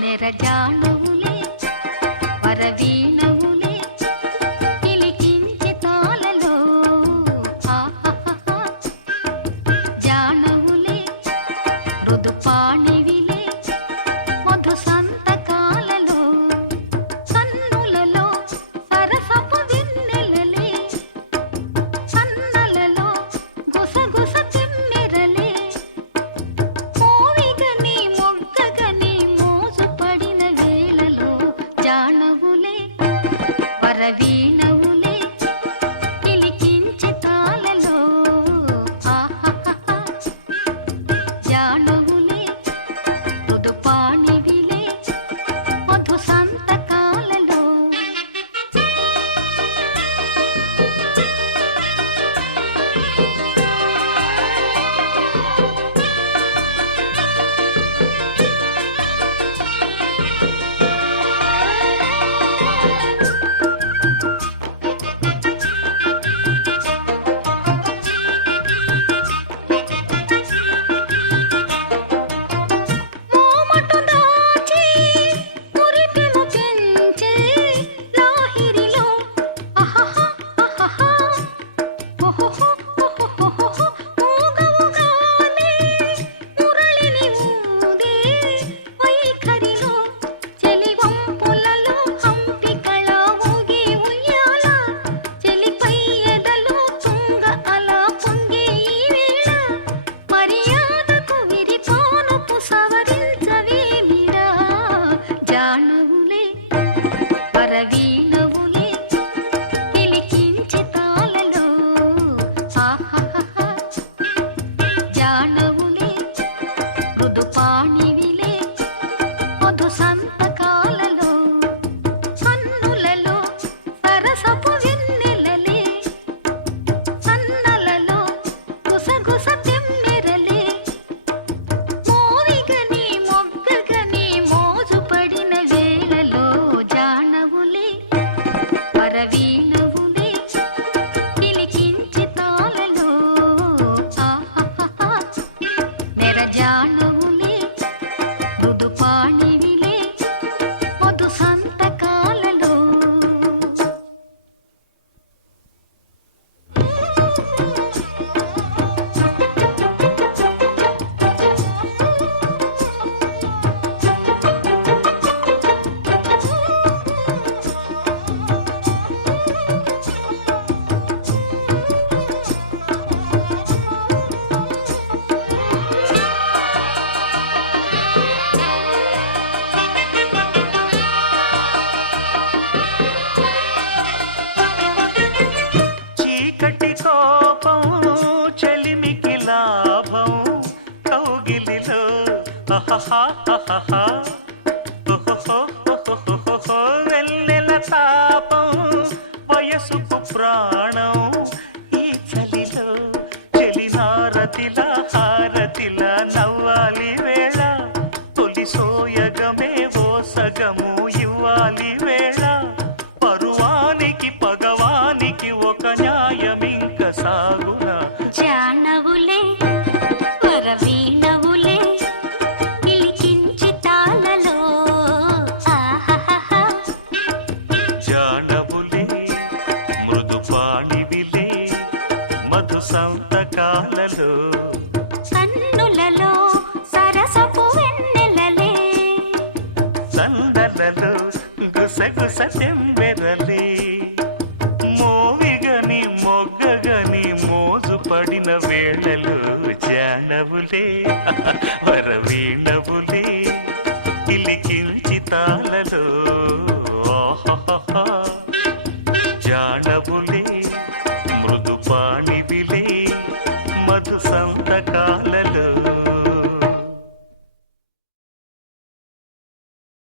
నెరజానవులే వరవీణవులే పిలికించే తాళలో జానవులే మృదుపాణివిలే మధు సంతకాలలో కన్నులలో సరసపు వెన్నెలలే సన్నలలో గుసగుస తిమ్మెరలే మోవిగని మొగ్గగని మోజుపడిన వేళలో జానవులే వరవీణవులే పిలికించే తాళలో జానవులే మృదుపాణివిలే మధు సంతకాలలో మోమటు దాచి మురిపెము పెంచే లాహిరిలో అహహ అహహ ఓహోహో ఓహోహో మూగవుగానే మురళిని ఊదే వైఖరిలో చెలివంపులలో హంపికళ ఊగి ఉయ్యాల చెలిపై ఎదలో తుంగ అలా పొంగే ఈ వేళ మర్యాదకు విరిపానుపు సవరించవేమిరా జానవులే వరవీణవులే పిలికించే తాళలో జానవులే మృదుపాణివిలే మధు సంతకాలలో కన్నులలో సరసపు వెన్నెలలే సన్నలలో గుసగుస తెమ్మెరలే మోవిగని మొగ్గగని మోజుపడిన వేళలో జానవులే వరవీణవులే పిలికించే తాళలో నెరజానవులే మృదుపాణివిలే మధు సంతకాలలో చీకటి కోపం చెలిమికి లాభం కౌగిలిలో వెన్నెల తాపం వయసుకు ప్రాణం ఈ చలిలో చెలినారతిలా హారతిలా నవ్వాలి వేళ తొలి సోయగమే ఓ సగము ఇవ్వాలి వేళ పరువానికి పగవానికి ఒక న్యాయమింక సాగునా జానవులే వరవీణవులే పిలికించే తాళలో జానవులే మృదుపాణివిలే మధు సంతకాలలో కన్నులలో సరసపు వెన్నెలలే సన్నలలో గుసగుస తెమ్మెరలే మోవిగని మొగ్గగని మోజుపడిన వేళలు జానవులే వరవీణవులే పిలికించి తాళ